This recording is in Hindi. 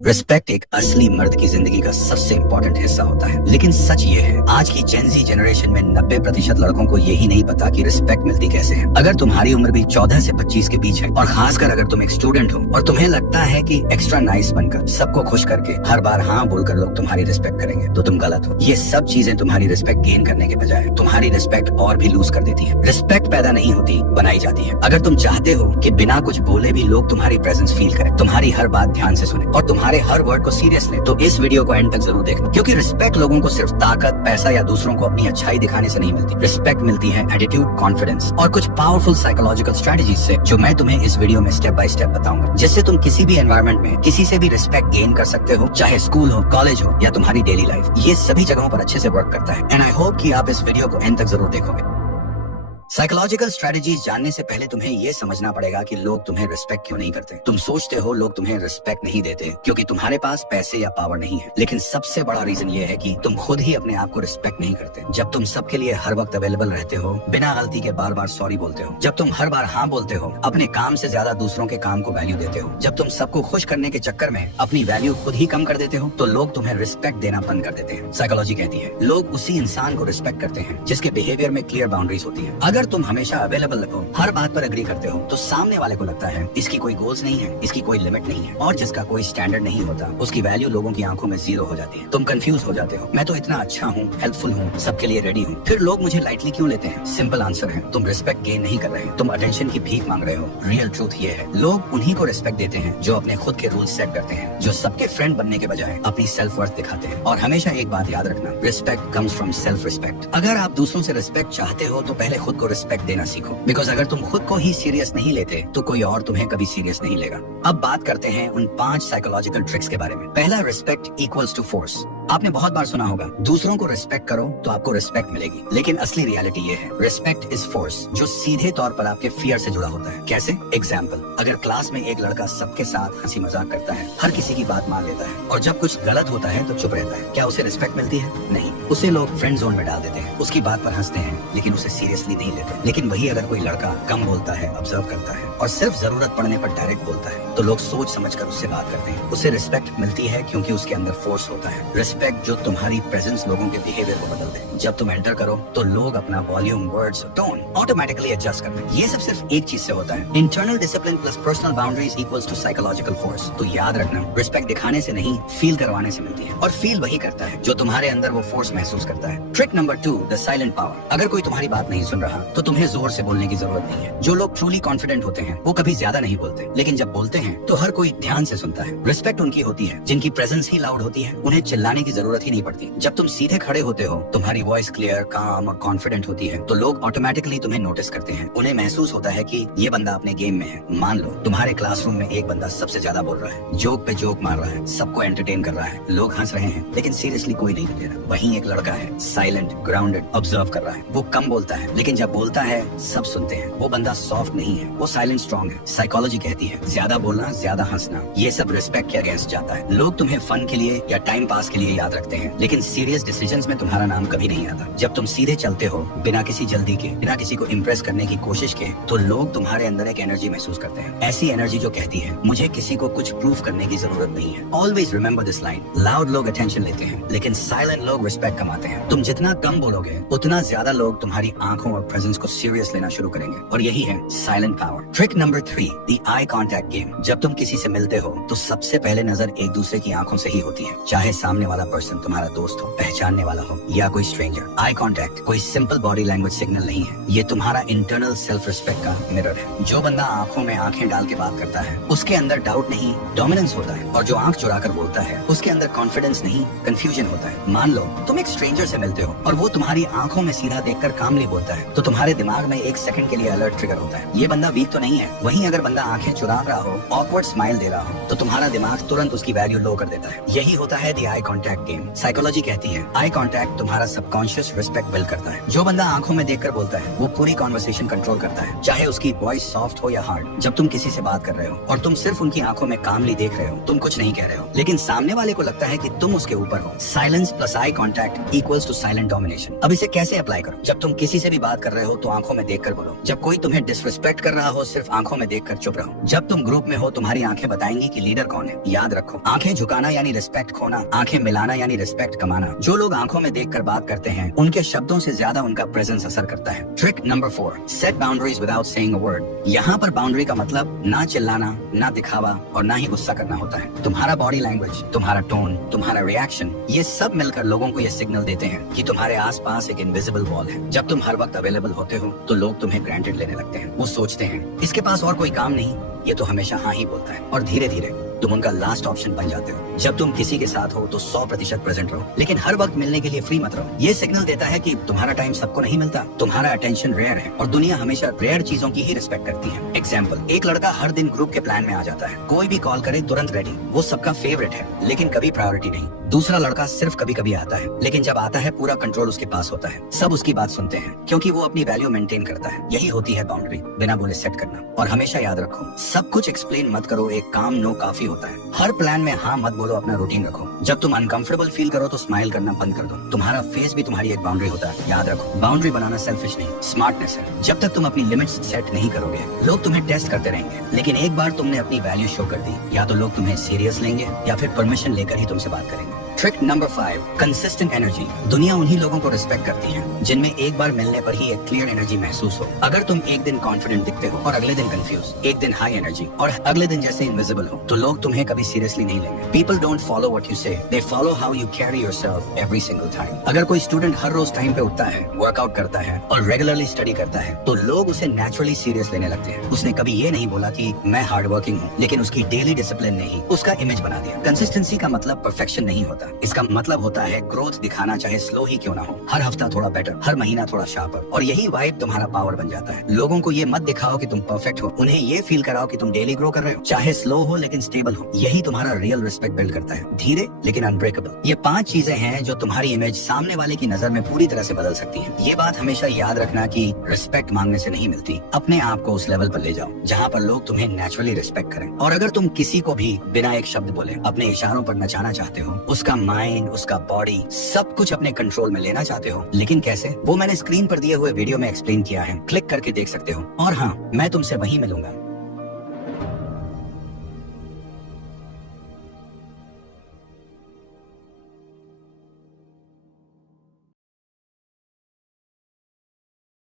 रिस्पेक्ट एक असली मर्द की जिंदगी का सबसे इम्पोर्टेंट हिस्सा होता है, लेकिन सच ये है आज की जेनजी जनरेशन में 90% लड़कों को यही नहीं पता कि रिस्पेक्ट मिलती कैसे है। अगर तुम्हारी उम्र भी 14 से 25 के बीच है और खासकर अगर तुम एक स्टूडेंट हो और तुम्हें लगता है कि एक्स्ट्रा नाइस बनकर सबको खुश करके हर बार हाँ बोलकर लोग तुम्हारी रिस्पेक्ट करेंगे, तो तुम गलत हो। ये सब चीजें तुम्हारी रिस्पेक्ट गेन करने के बजाय तुम्हारी रिस्पेक्ट और भी लूज कर देती है। रिस्पेक्ट पैदा नहीं होती, बनाई जाती है। अगर तुम चाहते हो कि बिना कुछ बोले भी लोग तुम्हारी प्रेजेंस फील करें, तुम्हारी हर बात ध्यान से सुने और तुम्हारे हर वर्ड को सीरियस ले, तो इस वीडियो को एंड तक जरूर देखना, क्योंकि रिस्पेक्ट लोगों को सिर्फ ताकत, पैसा या दूसरों को अपनी अच्छाई दिखाने से नहीं मिलती। रिस्पेक्ट मिलती है एटीट्यूड, कॉन्फिडेंस और कुछ पावरफुल साइकोलॉजिकल स्ट्रेटजीज से, जो मैं तुम्हें इस वीडियो में स्टेप बाय स्टेप बताऊंगा, जिससे तुम किसी भी एनवायरनमेंट में किसी से भी रिस्पेक्ट गेन कर सकते हो, चाहे स्कूल हो, कॉलेज हो या तुम्हारी डेली लाइफ। ये सभी जगहों पर अच्छे से वर्क करता है एंड आई होप कि आप इस वीडियो को एंड तक जरूर देखोगे। साइकोलॉजिकल स्ट्रेटजीज जानने से पहले तुम्हें यह समझना पड़ेगा कि लोग तुम्हें रिस्पेक्ट क्यों नहीं करते। तुम सोचते हो लोग तुम्हें रिस्पेक्ट नहीं देते क्योंकि तुम्हारे पास पैसे या पावर नहीं है, लेकिन सबसे बड़ा रीजन ये है कि तुम खुद ही अपने आप को रिस्पेक्ट नहीं करते। जब तुम सबके लिए हर वक्त अवेलेबल रहते हो, बिना गलती के बार बार सॉरी बोलते हो, जब तुम हर बार हाँ बोलते हो, अपने काम से ज्यादा दूसरों के काम को वैल्यू देते हो, जब तुम सबको खुश करने के चक्कर में अपनी वैल्यू खुद ही कम कर देते हो, तो लोग तुम्हें रिस्पेक्ट देना बंद कर देते हैं। साइकोलॉजी कहती है लोग उसी इंसान को रिस्पेक्ट करते हैं जिसके बिहेवियर में क्लियर बाउंड्रीज होती है। अगर तुम हमेशा रखो, हर बात पर एग्री करते हो, तो सामने वाले को लगता है इसकी कोई गोल्स नहीं है, इसकी कोई लिमिट नहीं है, और जिसका कोई स्टैंडर्ड नहीं होता उसकी वैल्यू लोगों की आंखों में जीरो हो जाती है। तुम कंफ्यूज हो जाते हो, मैं तो इतना अच्छा हूँ, हेल्पफुल हूँ, सबके लिए रेडी हूँ, फिर लोग मुझे लाइटली क्यों लेते हैं? सिंपल आंसर है, तुम रिस्पेक्ट गेन नहीं कर रहे, तुम अटेंशन की भीख मांग रहे हो। रियल ट्रूथ ये है, लोग उन्हीं को रिस्पेक्ट देते हैं जो अपने खुद के रूल्स सेट करते हैं, जो सबके फ्रेंड बनने के बजाय अपनी सेल्फ वर्थ दिखाते हैं। और हमेशा एक बात याद रखना, respect comes from self respect. अगर आप दूसरों से रिस्पेक्ट चाहते हो तो पहले खुद को रिस्पेक्ट देना सीखो, बिकॉज अगर तुम खुद को ही सीरियस नहीं लेते तो कोई और तुम्हें कभी सीरियस नहीं लेगा। अब बात करते हैं उन 5 साइकोलॉजिकल ट्रिक्स के बारे में। पहला, रिस्पेक्ट इक्वल्स टू फोर्स। आपने बहुत बार सुना होगा, दूसरों को रिस्पेक्ट करो तो आपको रिस्पेक्ट मिलेगी, लेकिन असली रियलिटी ये है, रिस्पेक्ट इज फोर्स, जो सीधे तौर पर आपके फियर से जुड़ा होता है। कैसे? एग्जाम्पल, अगर क्लास में एक लड़का सबके साथ हंसी मजाक करता है, हर किसी की बात मान लेता है, और जब कुछ गलत होता है तो चुप रहता है, क्या उसे रिस्पेक्ट मिलती है? नहीं, उसे लोग फ्रेंड जोन में डाल देते हैं, उसकी बात पर हंसते हैं, लेकिन उसे सीरियसली नहीं लेते। लेकिन वही अगर कोई लड़का कम बोलता है, ऑब्जर्व करता है और सिर्फ जरूरत पड़ने पर डायरेक्ट बोलता है, तो लोग सोच समझकर उससे बात करते हैं। उसे रिस्पेक्ट मिलती है क्योंकि उसके अंदर फोर्स होता है। रिस्पेक्ट जो तुम्हारी प्रेजेंस लोगों के बिहेवियर को बदल दे। जब तुम एंटर करो तो लोग अपना volume, words, tone automatically adjust करते हैं। ये सब सिर्फ एक चीज से होता है, internal discipline plus personal boundaries equals to psychological force. तो याद रखना, रिस्पेक्ट दिखाने से नहीं, फील करवाने से मिलती है, और फील वही करता है जो तुम्हारे अंदर वो फोर्स महसूस करता है। Trick number 2, the silent power. अगर कोई तुम्हारी बात नहीं सुन रहा तो तुम्हें जोर से बोलने की जरूरत नहीं है। जो लोग ट्रूली कॉन्फिडेंट होते हैं वो कभी ज्यादा नहीं बोलते, लेकिन जब बोलते हैं तो हर कोई ध्यान से सुनता है। रिस्पेक्ट उनकी होती है जिनकी प्रेजेंस ही लाउड होती है, उन्हें चिल्लाने की जरूरत ही नहीं पड़ती। जब तुम सीधे खड़े होते हो, तुम्हारी वॉइस क्लियर, काम और कॉन्फिडेंट होती है, तो लोग ऑटोमेटिकली तुम्हें नोटिस करते हैं। उन्हें महसूस होता है कि ये बंदा अपने गेम में है। मान लो तुम्हारे क्लासरूम में एक बंदा सबसे ज्यादा बोल रहा है, जोक पे जोक मार रहा है, सबको एंटरटेन कर रहा है, लोग हंस रहे हैं, लेकिन सीरियसली कोई नहीं ले रहा। वहीं एक लड़का है, साइलेंट, ग्राउंडेड, ऑब्जर्व कर रहा है, वो कम बोलता है, लेकिन जब बोलता है सब सुनते हैं। वो बंदा सॉफ्ट नहीं है, वो साइलेंट स्ट्रॉन्ग है। साइकोलॉजी कहती है ज्यादा बोलना, ज्यादा हंसना, ये सब रिस्पेक्ट के अगेंस्ट जाता है। लोग तुम्हें फन के लिए या टाइम पास के लिए याद रखते हैं, लेकिन सीरियस डिसीजंस में तुम्हारा नाम कभी नहीं आता। जब तुम सीधे चलते हो, बिना किसी जल्दी के, बिना किसी को इम्प्रेस करने की कोशिश के, तो लोग तुम्हारे अंदर एक एनर्जी महसूस करते हैं। ऐसी एनर्जी जो कहती है मुझे किसी को कुछ प्रूव करने की जरूरत नहीं है। Always remember this line, loud लोग अटेंशन लेते हैं, लेकिन साइलेंट लोग रिस्पेक्ट कमाते हैं। तुम जितना कम बोलोगे उतना ज्यादा लोग तुम्हारी आंखों और प्रेजेंस को सीरियस लेना शुरू करेंगे, और यही है silent power. Trick number 3, the eye contact game. जब तुम किसी से मिलते हो तो सबसे पहले नजर एक दूसरे की आंखों से ही होती है, चाहे सामने वाला पर्सन तुम्हारा दोस्त हो, पहचानने वाला हो या कोई स्ट्रेंजर। आई कांटेक्ट कोई सिंपल बॉडी लैंग्वेज सिग्नल नहीं है, ये तुम्हारा इंटरनल सेल्फ रिस्पेक्ट का मिरर है। जो बंदा आंखों में आंखें डाल के बात करता है उसके अंदर डाउट नहीं, डोमिनेंस होता है, और जो आंख चुरा कर बोलता है उसके अंदर कॉन्फिडेंस नहीं, कंफ्यूजन होता है। मान लो तुम एक स्ट्रेंजर से मिलते हो और वो तुम्हारी आंखों में सीधा देखकर कामली बोलता है, तो तुम्हारे दिमाग में एक सेकंड के लिए अलर्ट ट्रिगर होता है, ये बंदा वीक तो नहीं है। वहीं अगर बंदा आंखें चुरा रहा हो, ऑकवर्ड स्माइल दे रहा हो, तो तुम्हारा दिमाग तुरंत उसकी वैल्यू लो कर देता है। यही होता है the eye contact contact game. Psychology कहती है आई कांटेक्ट तुम्हारा सबकॉन्शियस रिस्पेक्ट बिल्ड करता है। जो बंदा आंखों में देखकर बोलता है वो पूरी कॉन्वर्सेशन कंट्रोल करता है, चाहे उसकी वॉइस सॉफ्ट हो या हार्ड। जब तुम किसी से बात कर रहे हो और तुम सिर्फ उनकी आंखों में कामली देख रहे हो, तुम कुछ नहीं कह रहे हो, लेकिन सामने वाले को लगता है कि तुम उसके ऊपर हो। Silence plus eye contact equals to silent domination. अब इसे कैसे अप्लाई करो? जब तुम किसी से भी बात कर रहे हो तो आंखों में देखकर बोलो। जब कोई तुम्हें डिसरिस्पेक्ट कर रहा हो, सिर्फ आंखों में देखकर चुप रहो। जब तुम ग्रुप में हो, तुम्हारी आंखें बताएंगी कि लीडर कौन है। याद रखो, आंखें झुकाना यानी रिस्पेक्ट खोना, आंखें मिलाना यानी रिस्पेक्ट कमाना। जो लोग आंखों में देखकर बात करते हैं, उनके शब्दों से ज्यादा उनका प्रेजेंस असर करता है। Trick number 4, set boundaries without saying a word. यहाँ पर बाउंड्री का मतलब ना चिल्लाना, ना दिखावा और ना ही गुस्सा करना होता है। तुम्हारा बॉडी लैंग्वेज, तुम्हारा टोन, तुम्हारा रिएक्शन, ये सब मिलकर लोगों को ये सिग्नल देते हैं कि तुम्हारे आसपास एक इनविजिबल वॉल है। जब तुम हर वक्त अवेलेबल होते हो तो लोग तुम्हें ग्रांटेड लेने लगते हैं। वो सोचते हैं इसके पास और कोई काम नहीं, ये तो हमेशा हाँ ही बोलता है, और धीरे धीरे तुम उनका लास्ट ऑप्शन बन जाते हो। जब तुम किसी के साथ हो तो 100% प्रेजेंट रहो, लेकिन हर वक्त मिलने के लिए फ्री मत रहो। ये सिग्नल देता है कि तुम्हारा टाइम सबको नहीं मिलता, तुम्हारा अटेंशन रेयर है और दुनिया हमेशा रेयर चीजों की ही रिस्पेक्ट करती है। एग्जाम्पल, एक लड़का हर दिन ग्रुप के प्लान में आ जाता है, कोई भी कॉल करे तुरंत रेडी, वो सबका फेवरेट है, लेकिन कभी प्रायोरिटी नहीं। दूसरा लड़का सिर्फ कभी कभी आता है, लेकिन जब आता है पूरा कंट्रोल उसके पास होता है, सब उसकी बात सुनते हैं क्योंकि वो अपनी वैल्यू मेंटेन करता है। यही होती है बाउंड्री, बिना बोले सेट करना। और हमेशा याद रखो, सब कुछ एक्सप्लेन मत करो, एक काम नो काफी होता है। हर प्लान में हाँ मत बोलो, अपना रूटीन रखो। जब तुम अनकंफर्टेबल फील करो तो स्माइल करना बंद कर दो। तुम्हारा फेस भी तुम्हारी एक बाउंड्री होता है। याद रखो, बाउंड्री बनाना सेल्फिश नहीं, स्मार्टनेस है। जब तक तुम अपनी लिमिट्स सेट नहीं करोगे, लोग तुम्हें टेस्ट करते रहेंगे, लेकिन एक बार तुमने अपनी वैल्यू शो कर दी, या तो लोग तुम्हें सीरियस लेंगे या फिर परमिशन लेकर ही तुमसे बात करेंगे। Trick number 5, consistent energy. दुनिया उन्हीं लोगों को रिस्पेक्ट करती है जिनमें एक बार मिलने पर ही एक क्लियर एनर्जी महसूस हो। अगर तुम एक दिन कॉन्फिडेंट दिखते हो और अगले दिन कंफ्यूज, एक दिन हाई एनर्जी और अगले दिन जैसे इनविजिबल हो, तो लोग तुम्हें कभी सीरियसली नहीं लेंगे। People don't follow what you say, they follow how you carry yourself every single time. अगर कोई स्टूडेंट हर रोज टाइम पे उठता है, वर्कआउट करता है और रेगुलरली स्टडी करता है, तो लोग उसे नेचुरली सीरियस लेने लगते हैं। उसने कभी ये नहीं बोला कि मैं हार्ड वर्किंग हूँ, लेकिन उसकी डेली डिसिप्लिन ने ही उसका इमेज बना दिया। कंसिस्टेंसी का मतलब परफेक्शन नहीं होता, इसका मतलब होता है ग्रोथ दिखाना, चाहे स्लो ही क्यों ना हो। हर हफ्ता थोड़ा बेटर, हर महीना थोड़ा शार्पर, और यही वाइब तुम्हारा पावर बन जाता है। लोगों को ये मत दिखाओ कि तुम परफेक्ट हो, उन्हें ये फील कराओ कि तुम डेली ग्रो कर रहे हो, चाहे स्लो हो लेकिन स्टेबल हो। यही तुम्हारा रियल रिस्पेक्ट बिल्ड करता है, धीरे लेकिन अनब्रेकेबल। ये 5 चीजें हैं जो तुम्हारी इमेज सामने वाले की नजर में पूरी तरह से बदल सकती हैं। ये बात हमेशा याद रखना कि रिस्पेक्ट मांगने से नहीं मिलती। अपने आप को उस लेवल पर ले जाओ जहाँ पर लोग तुम्हें नेचुरली रिस्पेक्ट करें। और अगर तुम किसी को भी बिना एक शब्द बोले अपने इशारों पर नचाना चाहते हो, उसका माइंड, उसका बॉडी, सब कुछ अपने कंट्रोल में लेना चाहते हो, लेकिन कैसे, वो मैंने स्क्रीन पर दिए हुए वीडियो में एक्सप्लेन किया है, क्लिक करके देख सकते हो। और हाँ, मैं तुमसे वहीं मिलूंगा